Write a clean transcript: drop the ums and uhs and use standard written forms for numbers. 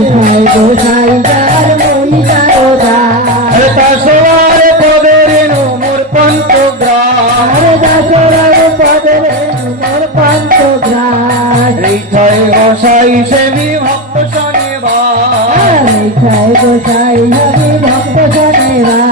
রেখায় গোসাই যার মহিলার দাস দাসোয়ার পদের মোর পঞ্চগ্রাম দাসরার পদের মোর পঞ্চগ্রাস রেখায় গোসাই সেবি ভক্ত শনিবার রেখায় গোসাই আমি ভক্ত শনিবার